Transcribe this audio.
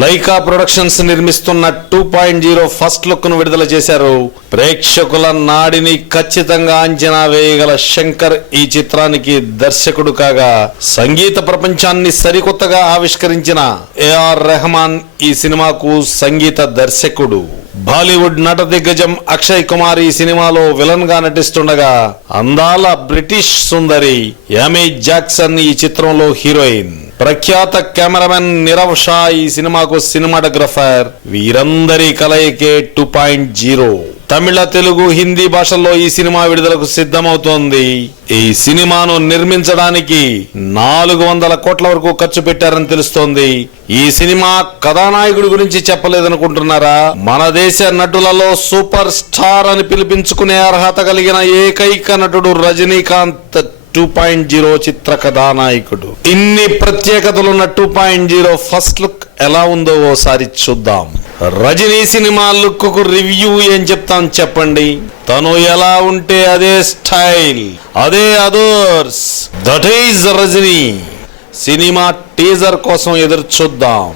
Lyca productions నిర్మిస్తున్న two point zero first లుక్ను విడుదల చేశారు. ప్రేక్షకుల నాడిని ఖచ్చితంగా అంచనా వేయగల శంకర్ ఈ చిత్రానికి దర్శకుడు కాగా సంగీత ప్రపంచాన్ని సరికొత్తగా ఆవిష్కరించిన ఏఆర్ రెహమాన్ ఈ సినిమాకు సంగీత దర్శకుడు. బాలీవుడ్ నట దిగ్గజం అక్షయ్ కుమార్ ఈ సినిమాలో విలన్గా నటిస్తుండగా అందాల బ్రిటిష్ సుందరి యామీ జాక్సన్ ఈ చిత్రంలో హీరోయిన్. ప్రఖ్యాత కెమెరామెన్ నిరవ్ షా ఈ సినిమాకు సినిమాటోగ్రఫర్. వీరందరి కలయికే two point zero. Tamil Telugu Hindi భాషల్లో ఈ సినిమా విడుదలకు సిద్ధమవుతోంది. ఈ సినిమాను నిర్మించడానికి నాలుగు వందల కోట్ల వరకు ఖర్చు పెట్టారని తెలుస్తోంది. ఈ సినిమా కథానాయకుడి గురించి చెప్పలేదనుకుంటున్నారా? మన దేశ నటులలో సూపర్ స్టార్ అని పిలిపించుకునే అర్హత కలిగిన ఏకైక నటుడు రజనీకాంత్. టూ పాయింట్ జీరో చిత్ర కథానాయకుడు ఇన్ని ప్రత్యేకతలున్న two point zero first look ఎలా ఉందో ఓసారి చూద్దాం. రజనీ సినిమా లుక్కు రివ్యూ ఏం చెప్తాను చెప్పండి. తను ఎలా ఉంటే అదే స్టైల్ అదే others. That is Rajini. Cinema teaser కోసం ఎదురు చూద్దాం.